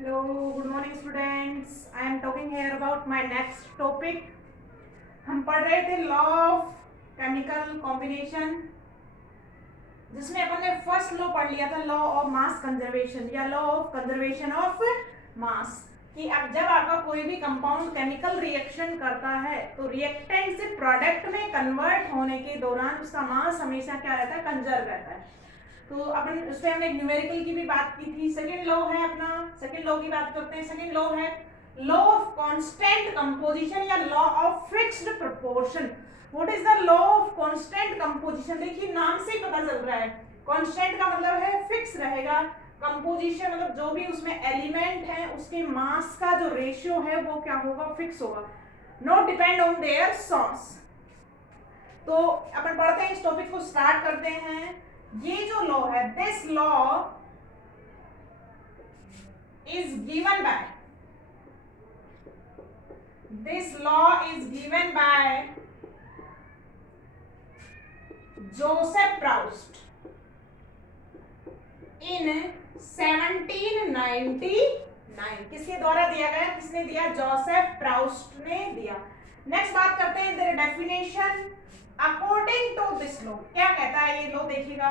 Hello, good morning students. I am talking here about my next topic. हम पढ़ रहे थे लॉ ऑफ केमिकल कॉम्बिनेशन, जिसमें अपन ने फर्स्ट लॉ पढ़ लिया था, लॉ ऑफ मास कंजर्वेशन या law of conservation of mass. कि अब जब आपका कोई भी कंपाउंड केमिकल रिएक्शन करता है तो रिएक्टेंट से प्रोडक्ट में कन्वर्ट होने के दौरान उसका मास हमेशा क्या रहता है, कंजर्व रहता है। तो अपन उस पर हमने एक न्यूमेरिकल की भी बात की थी। सेकंड लॉ है अपना, सेकंड लॉ की बात करते हैं। सेकंड लॉ है लॉ ऑफ कांस्टेंट कंपोजिशन या law of fixed proportion. What is the law of constant composition? देखिए नाम से ही पता चल रहा है, कांस्टेंट का मतलब है फिक्स रहेगा, कंपोजिशन मतलब जो भी उसमें एलिमेंट है उसके मास का जो रेशियो है वो क्या होगा, फिक्स होगा, not depend on their source. तो अपन पढ़ते हैं, इस टॉपिक को स्टार्ट करते हैं। ये जो लॉ है, this law is given by, this law is given by Joseph Proust in 1799। किसके द्वारा दिया गया, किसने दिया? जोसेफ प्राउस्ट ने दिया। नेक्स्ट बात करते हैं इधर definition. According to this law, क्या कहता है ये लॉ, देखिएगा।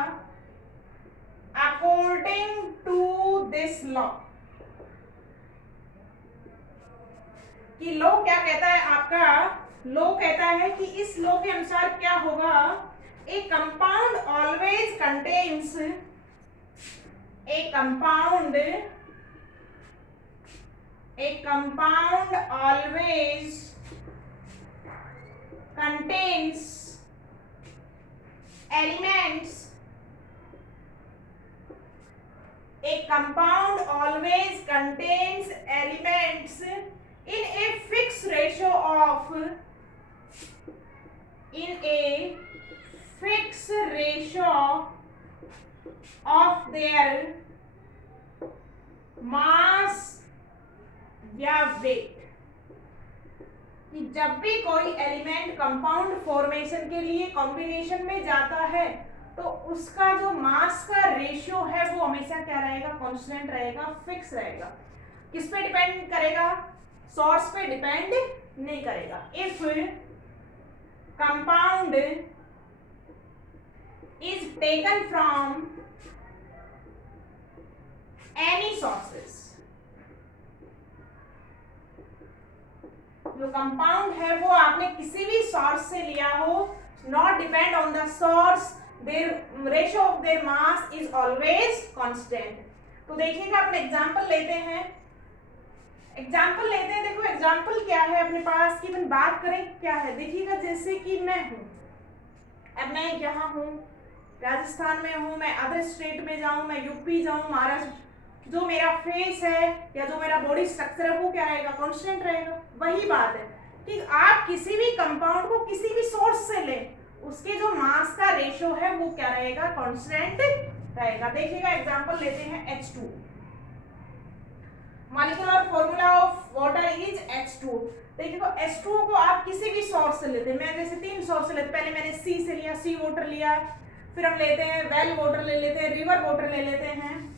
अकॉर्डिंग टू दिस लॉ, कि लॉ क्या कहता है आपका? लॉ कहता है कि इस लॉ के अनुसार क्या होगा, ए compound always contains, a compound always contains elements, a compound always contains elements in a fixed ratio of, in a fixed ratio of their mass या वेट। कि जब भी कोई एलिमेंट कंपाउंड फॉर्मेशन के लिए कॉम्बिनेशन में जाता है तो उसका जो मास का रेशियो है वो हमेशा क्या रहेगा, कांस्टेंट रहेगा, फिक्स रहेगा। किस पे डिपेंड करेगा? सोर्स पे डिपेंड नहीं करेगा। If compound is taken from any sources, जो कंपाउंड है वो आपने किसी भी सोर्स से लिया हो, not depend on the source, their ratio of their mass is always constant. तो देखिएगा अपन एग्जांपल लेते हैं, एग्जांपल लेते हैं। देखो एग्जांपल क्या है अपने पास की अपन बात करें क्या है। देखिएगा जैसे कि मैं हूं, अब मैं यहाँ हूं, राजस्थान में हूं, मैं अदर स्टेट में जाऊं, मैं यूपी जाऊं, महाराष्ट्र, जो मेरा फेस है या जो मेरा बॉडी स्ट्रक्चर है वो क्या रहेगा, कांस्टेंट रहेगा। वही बात है कि आप किसी भी कंपाउंड को किसी भी सोर्स से लें, उसके जो मास का रेशियो है वो क्या रहेगा, कांस्टेंट रहेगा। देखिएगा एग्जांपल लेते हैं H2। Molecular formula of water is H2। देखिए तो H2 को आप किसी भी सोर्स से लेते हैं, मैं जैसे 3 सोर्स से लेते, पहले मैंने सी से लिया, सी वाटर लिया, फिर हम लेते हैं वेल वाटर ले लेते हैं, रिवर वाटर ले लेते हैं।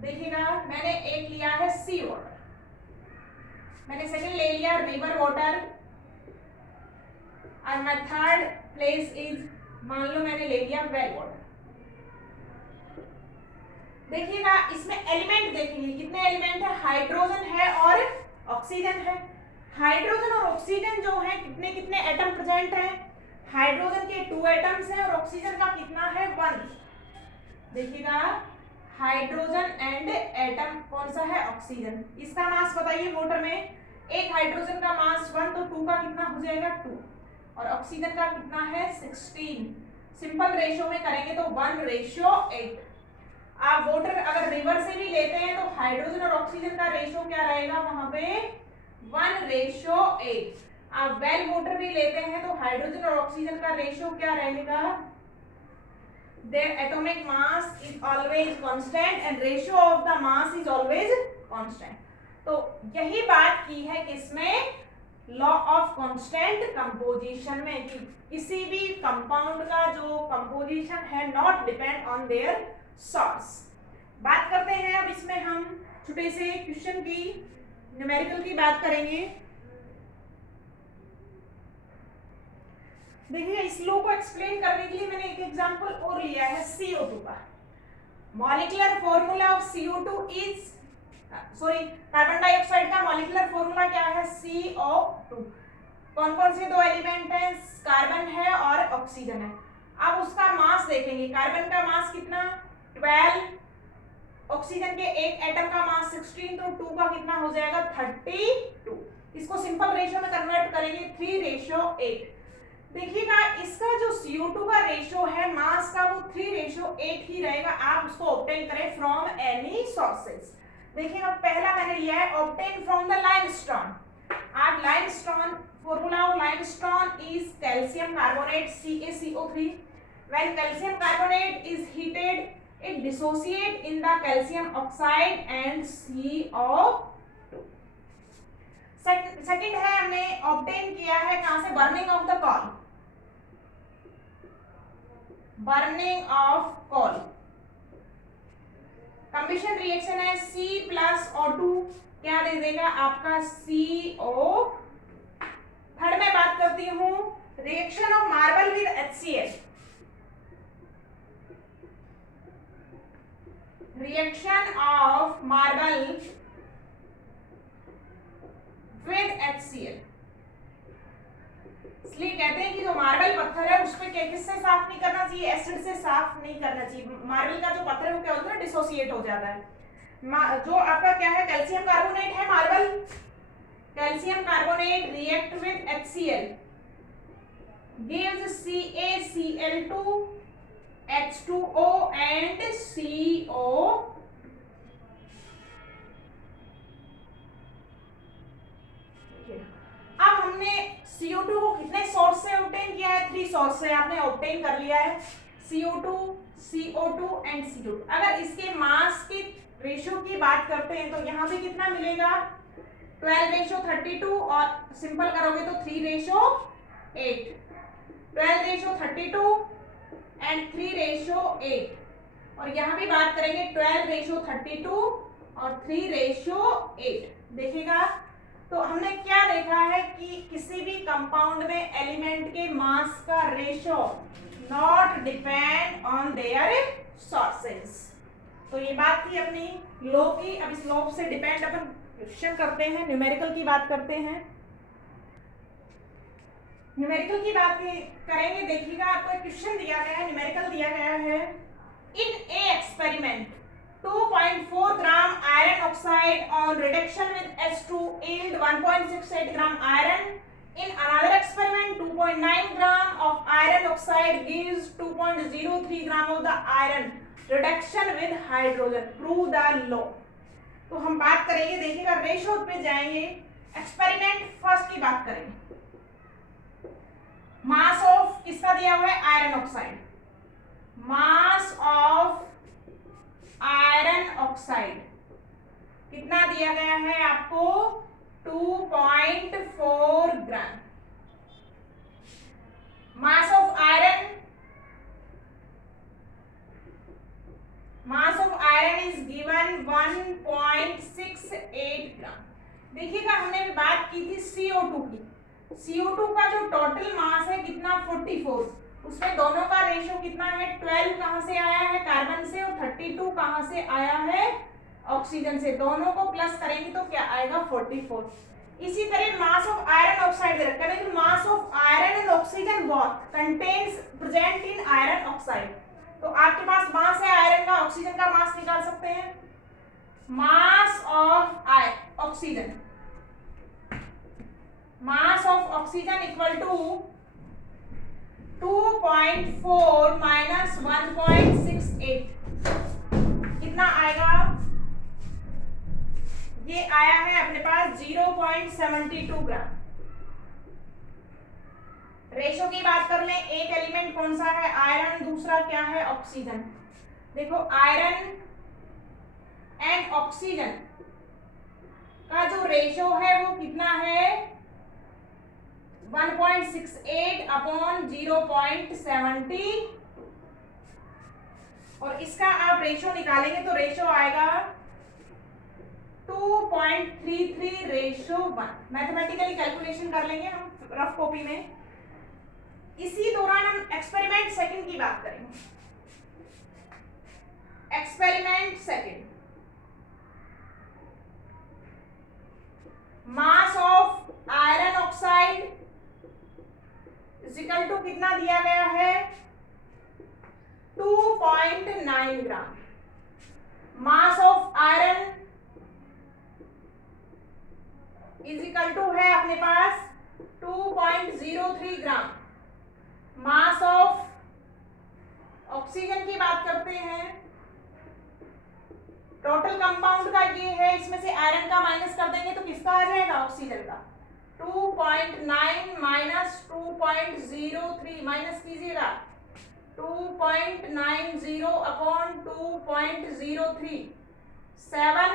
देखिएगा मैंने एक लिया है सी वाटर, मैंने सेकंड ले लिया रिवर वाटर, और माय थर्ड प्लेस इज, मान लो मैंने ले लिया वेल वाटर। देखिएगा इसमें एलिमेंट देखेंगे, कितने एलिमेंट है, हाइड्रोजन है और ऑक्सीजन है। हाइड्रोजन और ऑक्सीजन जो है कितने कितने एटम प्रेजेंट हैं, हाइड्रोजन के 2 एटम्स हैं और ऑक्सीजन का कितना है, 1। देखिएगा हाइड्रोजन एंड एटम कौन सा है, ऑक्सीजन। इसका मास बताइए वाटर में, एक हाइड्रोजन का मास 1 तो 2 का कितना हो जाएगा, 2, और ऑक्सीजन का कितना है, 16। सिंपल रेशियो में करेंगे तो 1:8। आप वाटर अगर रिवर से भी लेते हैं तो हाइड्रोजन और ऑक्सीजन का रेशियो क्या रहेगा वहां पे, 1:8। आप वेल वाटर भी लेते हैं तो हाइड्रोजन और ऑक्सीजन का रेशियो क्या रहेगा, their atomic mass is always constant and ratio of the mass is always constant। तो यही बात की है किसमें, लॉ ऑफ कांस्टेंट कंपोजिशन में, कि किसी भी कंपाउंड का जो कंपोजिशन है not depend on their source. बात करते हैं अब इसमें हम छोटे से क्वेश्चन की न्यूमेरिकल की बात करेंगे। देखिए इस लॉ को एक्सप्लेन करने के लिए मैंने एक एग्जांपल और लिया है CO2 का। Molecular formula of CO2 is carbon dioxide का मॉलिक्यूलर फॉर्मूला क्या है? CO2। कौन कौन से दो एलिमेंट हैं? कार्बन है और ऑक्सीजन है। अब उसका मास देखेंगे। कार्बन का मास कितना? 12, ऑक्सीजन के एक एटम का मास 16, तो 2 का कितना हो जाएगा? 32। इसको सिंपल रेशियो में कन्वर्ट करेंगे 3:8। देखिएगा इसका जो CO2 का रेशियो है मास का, वो 3:8 ही रहेगा। आप उसको ऑब्टेन करें फ्रॉम एनी सोर्सेज। देखिएगा पहला मैंने लिया है ऑब्टेन फ्रॉम द लाइमस्टोन। आज limestone, formula of limestone is calcium carbonate CaCO3. When calcium carbonate is heated, it dissociate in the calcium oxide and CO2. Second है हमने ऑब्टेन किया है कहां से? Burning of the coal. Burning of coal combustion reaction है C plus O2 क्या दे देगा? आपका CO। थर्ड में बात करती हूं reaction of marble with HCl। Reaction of marble with HCl, इसलिए कहते हैं कि जो मार्बल पत्थर है उस पे किससे साफ नहीं करना चाहिए? एसिड से साफ नहीं करना चाहिए। मार्बल का जो पत्थर है वो क्या होता है? डिसोसिएट हो जाता है। जो आपका क्या है? कैल्शियम कार्बोनेट है marble. Calcium carbonate react with HCl gives CaCl2 H2O and CO। अब हमने CO2 को कितने सोर्स से ऑब्टेन किया है? 3 सोर्स से आपने ऑब्टेन कर लिया है, CO2, CO2 एंड CO2। अगर इसके मास की रेशियो की बात करते हैं तो यहाँ पे कितना मिलेगा? 12:32 और सिंपल करोगे तो 3:8। 12:32 एंड 3:8 और यहाँ भी बात करेंगे 12:32 और 3:8। देखिएगा तो हमने क्या देखा है कि किसी भी कंपाउंड में एलिमेंट के मास का ratio not depend on their sources. तो ये बात थी अपनी लॉ की। अब इस लॉ से डिपेंड अपन क्वेश्चन करते हैं, न्यूमेरिकल की बात करते हैं। न्यूमेरिकल की बात करेंगे। देखिएगा तो क्वेश्चन दिया गया है, न्यूमेरिकल दिया गया है। In a experiment 2.4 gram iron oxide on reduction with H2 yield 1.68 gram iron. In another experiment 2.9 gram of iron oxide gives 2.03 gram of the iron reduction with hydrogen. Prove the law. तो हम बात करेंगे। देखिएगा ratio पे जाएंगे। Experiment first की बात करेंगे। मास ऑफ किसका दिया हुआ है? Iron oxide. Mass of iron oxide कितना दिया गया है आपको? 2.4 gram. Mass of iron is given 1.68 gram. देखिएगा हमने बात की थी CO2 की। CO2 का जो टोटल मास है कितना? 44। उसमें दोनों का रेशियो कितना है? 12 कहां से आया है? कार्बन से। और 32 कहां से आया है? ऑक्सीजन से। दोनों को प्लस करेंगे तो क्या आएगा? 44। इसी तरह मास ऑफ आयरन ऑक्साइड दे रखा है। मास of iron and oxygen both contains present in iron oxide. तो आपके पास मास है आयरन का, ऑक्सीजन का मास निकाल सकते हैं। Mass of oxygen, mass of oxygen equal to 2.4 minus 1.68 कितना आएगा? ये आया है अपने पास 0.72 ग्राम। रेशो की बात कर लें, एक एलिमेंट कौन सा है? आयरन, दूसरा क्या है? ऑक्सीजन। देखो आयरन एंड ऑक्सीजन का जो रेशो है वो कितना है? 1.68 अपॉन 0.70 और इसका आप रेशो निकालेंगे तो रेशो आएगा 2.33:1। मैथमेटिकली कैलकुलेशन कर लेंगे हम रफ कॉपी में। इसी दौरान हम एक्सपेरिमेंट सेकंड की बात करेंगे। Experiment second, mass of iron oxide equal to कितना दिया गया है, 2.9 gram. Mass of iron is equal to है अपने पास 2.03 ग्राम। मास ऑफ ऑक्सीजन की बात करते हैं, टोटल कंपाउंड का ये है, इसमें से आयरन का माइनस कर देंगे तो किसका आ जाएगा, ऑक्सीजन का। 2.9 माइनस 2.03 माइनस कीजिएगा, 2.90 अपॉन 2.03 7,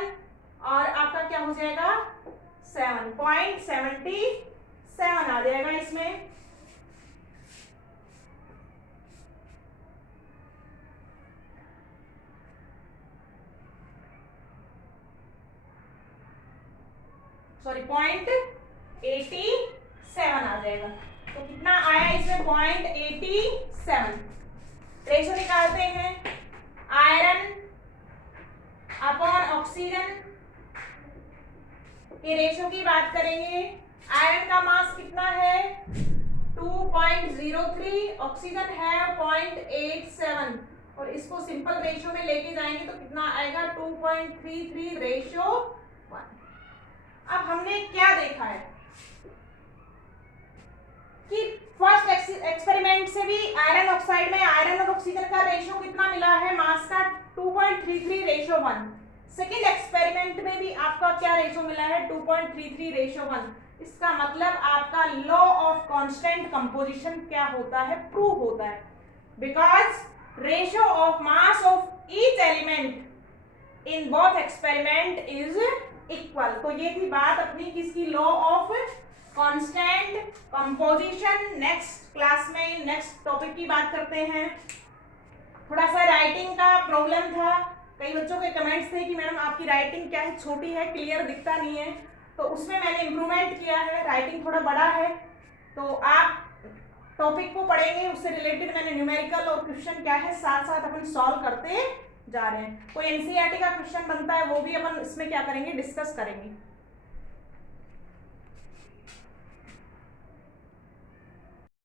और आपका क्या हो जाएगा 7.77 आ जाएगा इसमें। सॉरी 0.87 आ जाएगा। तो कितना आया इसमें 0.87। रेशो निकालते हैं, आयरन अपॉन ऑक्सीजन के रेशो की बात करेंगे। आयरन का मास कितना है 2.03, ऑक्सीजन है 0.87, और इसको सिंपल रेशो में लेके जाएंगे तो कितना आएगा 2.33:1। अब हमने क्या देखा है कि फर्स्ट एक्सपेरिमेंट से भी आयरन ऑक्साइड में आयरन और ऑक्सीजन का रेशो कितना मिला है, मास का 2.33:1। सेकेंड एक्सपेरिमेंट में भी आपका क्या रेशो मिला है 2.33:1। इसका मतलब आपका लॉ ऑफ कांस्टेंट कंपोजिशन क्या होता है, प्रूव होता है, because ratio of mass of each element in both experiment is equal. तो ये थी बात अपनी किसकी, law of constant composition. Next class में नेक्स्ट टॉपिक की बात करते हैं। थोड़ा सा राइटिंग का प्रॉब्लम था, कई बच्चों के कमेंट्स थे कि मैडम आपकी राइटिंग क्या है, छोटी है, क्लियर दिखता नहीं है, तो उसमें मैंने इम्प्रूवमेंट किया है, राइटिंग थोड़ा बड़ा है। तो आप टॉपिक को पढ़ेंगे, उससे रिलेटेड मैंने न्यूमेरिकल और क्वेश्चन क्या है साथ साथ अपन सॉल्व करते जा रहे हैं। कोई एनसीईआरटी का क्वेश्चन बनता है वो भी अपन इसमें क्या करेंगे, डिस्कस करेंगे।